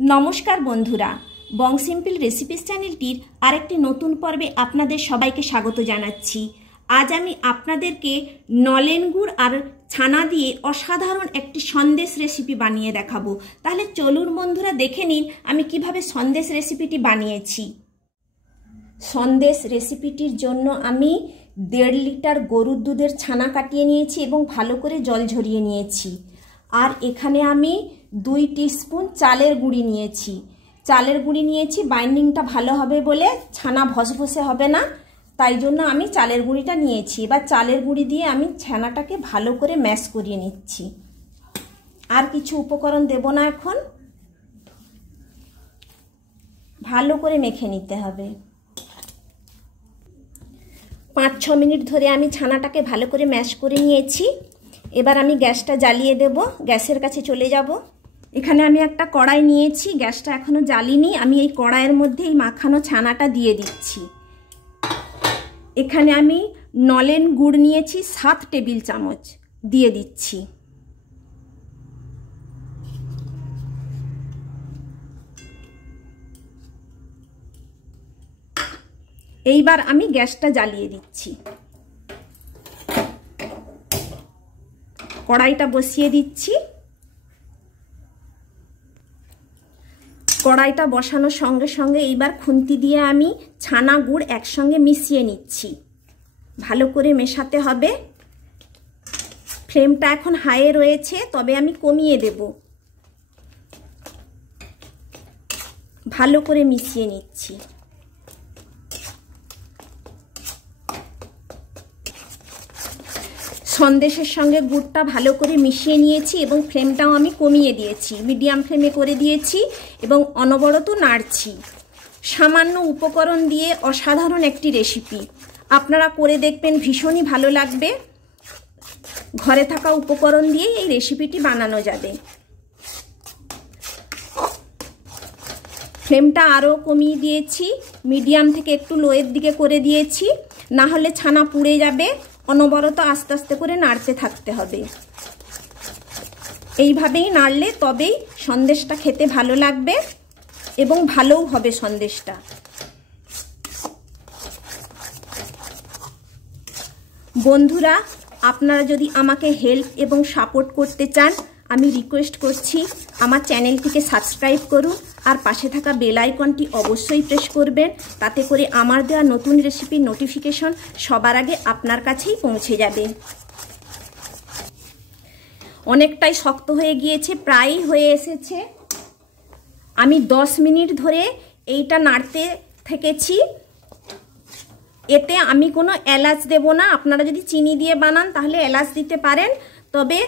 নমস্কার বন্ধুরা, বং simple recipes চ্যানেলটির আরেকটি নতুন পর্বে আপনাদের সবাইকে স্বাগত জানাচ্ছি। আজ আমি আপনাদেরকে নলেন গুড় আর ছানা দিয়ে অসাধারণ একটি সন্দেশ রেসিপি বানিয়ে দেখাবো। তাহলে চলুন বন্ধুরা, দেখে নিন আমি কিভাবে সন্দেশ রেসিপিটি বানিয়েছি। সন্দেশ রেসিপিটির জন্য আমি 1.5 লিটার গরুর দুধের ছানা কাটিয়ে নিয়েছি এবং ভালো করে জল ঝরিয়ে নিয়েছি। আর এখানে আমি 2 টিস্পুন চালের গুঁড়ি নিয়েছি। চালের গুঁড়ি নিয়েছি বাইন্ডিংটা ভালো হবে বলে, ছানা ভসভসে হবে না, তাই জন্য আমি চালের গুঁড়িটা নিয়েছি। এবার চালের গুঁড়ি দিয়ে আমি ছানাটাকে ভালো করে ম্যাশ করিয়ে নিচ্ছি। আর কিছু উপকরণ দেব না, এখন ভালো করে মেখে নিতে হবে। 5-6 মিনিট ধরে আমি ছানাটাকে ভালো করে ম্যাশ করে নিয়েছি। এবার আমি গ্যাসটা জ্বালিয়ে দেব, গ্যাসের কাছে চলে যাব। এখানে আমি একটা কড়াই নিয়েছি, গ্যাসটা এখনো জ্বালিনি। আমি এই কড়াইয়ের মধ্যে এই মাখানো ছানাটা দিয়ে দিচ্ছি। এখানে আমি নলেন গুড় নিয়েছি 7 টেবিল চামচ দিয়ে দিচ্ছি। এইবার আমি গ্যাসটা জ্বালিয়ে দিচ্ছি। কড়াইটা বসিয়ে দিচ্ছি। কড়াইটা বসানোর সঙ্গে সঙ্গে এইবার খুন্তি দিয়ে আমি ছানা গুড় একসঙ্গে মিশিয়ে নিচ্ছি। ভালো করে মেশাতে হবে। ফ্লেমটা এখন হাইয়ে রয়েছে, তবে আমি কমিয়ে দেব। ভালো করে মিশিয়ে নিচ্ছি। সন্দেশের সঙ্গে গুড়টা ভালো করে মিশিয়ে নিয়েছি এবং ফ্লেমটাও আমি কমিয়ে দিয়েছি, মিডিয়াম ফ্লেমে করে দিয়েছি এবং অনবরত নাড়ছি। সামান্য উপকরণ দিয়ে অসাধারণ একটি রেসিপি, আপনারা করে দেখবেন, ভীষণই ভালো লাগবে। ঘরে থাকা উপকরণ দিয়ে এই রেসিপিটি বানানো যাবে। ফ্লেমটা আরও কমিয়ে দিয়েছি, মিডিয়াম থেকে একটু লোয়ের দিকে করে দিয়েছি, না হলে ছানা পুড়ে যাবে। অনবরত আস্তে আস্তে করে নাড়তে থাকতে হবে। এইভাবেই নাড়লে তবেই সন্দেশটা খেতে ভালো লাগবে এবং ভালোও হবে সন্দেশটা। বন্ধুরা, আপনারা যদি আমাকে হেল্প এবং সাপোর্ট করতে চান, আমি রিকোয়েস্ট করছি আমার চ্যানেলটিকে সাবস্ক্রাইব করুন আর পাশে থাকা বেল আইকনটি অবশ্যই প্রেস করবেন। তাতে করে আমার দেওয়া নতুন রেসিপির নোটিফিকেশন সবার আগে আপনার কাছেই পৌঁছে যাবে। অনেকটাই শক্ত হয়ে গিয়েছে, প্রায়ই হয়ে এসেছে। আমি 10 মিনিট ধরে এইটা নাড়তে থেকেছি। এতে আমি কোনো এলাচ দেব না। আপনারা যদি চিনি দিয়ে বানান তাহলে এলাচ দিতে পারেন, তবে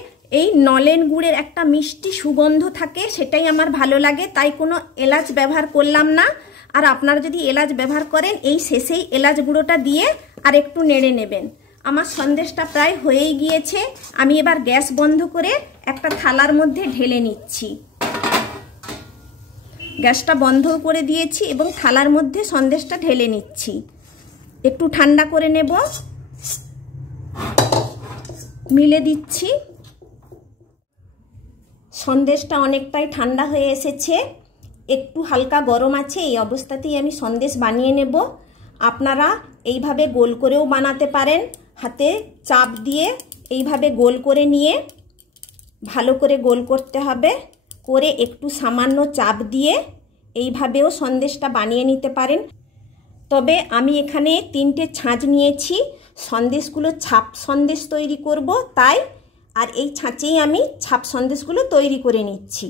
এই নলেন গুড়ের একটা মিষ্টি সুগন্ধ থাকে, সেটাই আমার ভালো লাগে, তাই কোনো এলাচ ব্যবহার করলাম না। আর আপনারা যদি এলাচ ব্যবহার করেন, এই শেষেই এলাচ গুঁড়োটা দিয়ে আর একটু নেড়ে নেবেন। আমার সন্দেশটা প্রায় হয়েই গিয়েছে। আমি এবার গ্যাস বন্ধ করে একটা থালার মধ্যে ঢেলে নিচ্ছি। গ্যাসটা বন্ধ করে দিয়েছি এবং থালার মধ্যে সন্দেশটা ঢেলে নিচ্ছি। একটু ঠান্ডা করে নেব, মিলে দিচ্ছি। সন্দেশটা অনেকটাই ঠান্ডা হয়ে এসেছে, একটু হালকা গরম আছে। এই অবস্থাতেই আমি সন্দেশ বানিয়ে নেব। আপনারা এইভাবে গোল করেও বানাতে পারেন। হাতে চাপ দিয়ে এইভাবে গোল করে নিয়ে ভালো করে গোল করতে হবে, করে একটু সামান্য চাপ দিয়ে এইভাবেও সন্দেশটা বানিয়ে নিতে পারেন। তবে আমি এখানে 3টে ছাঁচ নিয়েছি, সন্দেশগুলো ছাপ সন্দেশ তৈরি করব, তাই আর এই ছাঁচেই আমি ছাপ সন্দেশগুলো তৈরি করে নিচ্ছি।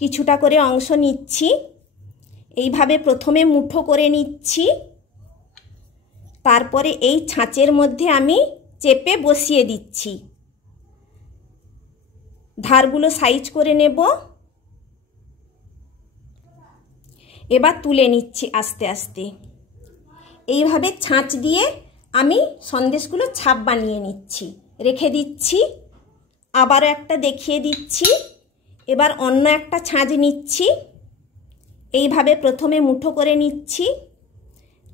কিছুটা করে অংশ নিচ্ছি, এইভাবে প্রথমে মুঠো করে নিচ্ছি, তারপরে এই ছাঁচের মধ্যে আমি চেপে বসিয়ে দিচ্ছি। ধারগুলো সাইজ করে নেব। এবার তুলে নিচ্ছি আস্তে আস্তে। এইভাবে ছাঁচ দিয়ে আমি সন্দেশগুলো ছাপ বানিয়ে নিচ্ছি, রেখে দিচ্ছি। আবারও একটা দেখিয়ে দিচ্ছি। এবার অন্য একটা ছাঁচ নিচ্ছি, এইভাবে প্রথমে মুঠো করে নিচ্ছি,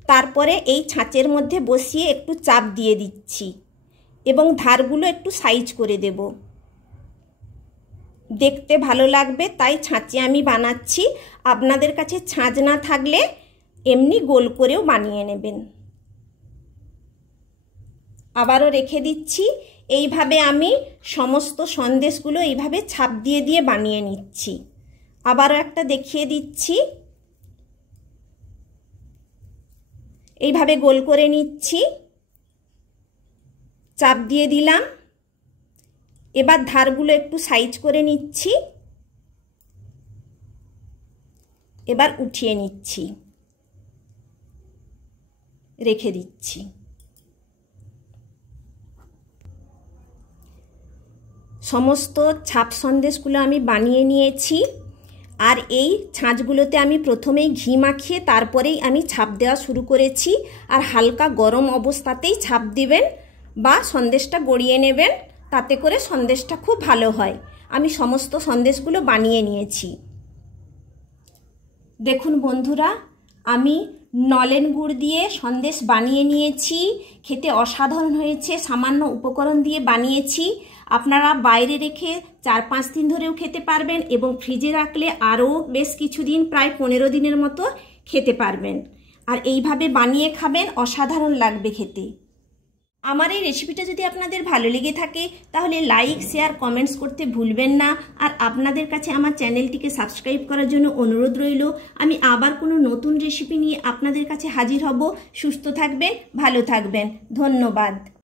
তারপরে এই ছাঁচের মধ্যে বসিয়ে একটু চাপ দিয়ে দিচ্ছি এবং ধারগুলো একটু সাইজ করে দেব। দেখতে ভালো লাগবে, তাই ছাঁচে আমি বানাচ্ছি। আপনাদের কাছে ছাঁচ না থাকলে এমনি গোল করেও বানিয়ে নেবেন। আবারও রেখে দিচ্ছি। এইভাবে আমি সমস্ত সন্দেশগুলো এইভাবে ছাপ দিয়ে দিয়ে বানিয়ে নিচ্ছি। আবারও একটা দেখিয়ে দিচ্ছি। এইভাবে গোল করে নিচ্ছি, চাপ দিয়ে দিলাম। এবার ধারগুলো একটু সাইজ করে নিচ্ছি, এবার উঠিয়ে নিচ্ছি, রেখে দিচ্ছি। সমস্ত ছাপ সন্দেশগুলো আমি বানিয়ে নিয়েছি। আর এই ছাঁচগুলোতে আমি প্রথমেই ঘি মাখিয়ে তারপরেই আমি ছাপ দেওয়া শুরু করেছি। আর হালকা গরম অবস্থাতেই ছাপ দিবেন বা সন্দেশটা গড়িয়ে নেবেন, তাতে করে সন্দেশটা খুব ভালো হয়। আমি সমস্ত সন্দেশগুলো বানিয়ে নিয়েছি। দেখুন বন্ধুরা, আমি নলেন গুড় দিয়ে সন্দেশ বানিয়ে নিয়েছি। খেতে অসাধারণ হয়েছে। সামান্য উপকরণ দিয়ে বানিয়েছি। আপনারা বাইরে রেখে 4-5 দিন ধরেও খেতে পারবেন এবং ফ্রিজে রাখলে আরও বেশ কিছুদিন, প্রায় 15 দিনের মতো খেতে পারবেন। আর এইভাবে বানিয়ে খাবেন, অসাধারণ লাগবে খেতে। আমার এই রেসিপিটা যদি আপনাদের ভালো লেগে থাকে তাহলে লাইক, শেয়ার, কমেন্টস করতে ভুলবেন না। আর আপনাদের কাছে আমার চ্যানেলটিকে সাবস্ক্রাইব করার জন্য অনুরোধ রইল। আমি আবার কোনো নতুন রেসিপি নিয়ে আপনাদের কাছে হাজির হব। সুস্থ থাকবেন, ভালো থাকবেন। ধন্যবাদ।